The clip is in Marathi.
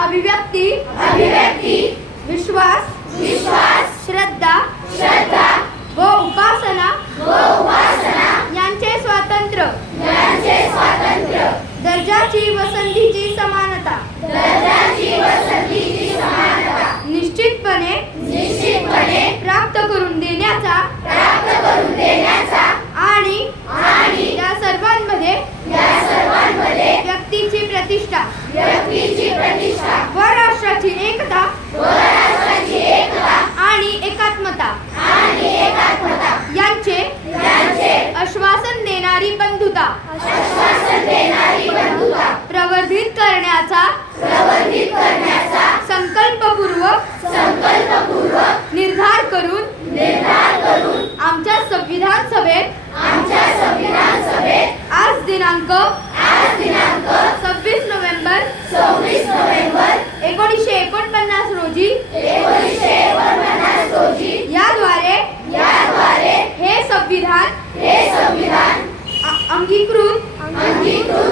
अभिव्यक्ती विश्वास श्रद्धा व उपासना यांचे स्वातंत्र्य दर्जाची व संधीची समानता निश्चितपणे प्राप्त करून देण्याचा आणि या सर्वांमध्ये व्यक्तीची प्रतिष्ठा व राष्ट्राची एकता आणि एकात्मता यांचे आश्वासन देणारी बंधुता प्रवर्धित करण्याचा संकल्पपूर्वक निर्धार करून आमच्या संविधान सभेत आज दिनांक 26 नोव्हेंबर 1949 रोजी याद्वारे हे संविधान अंगीकृत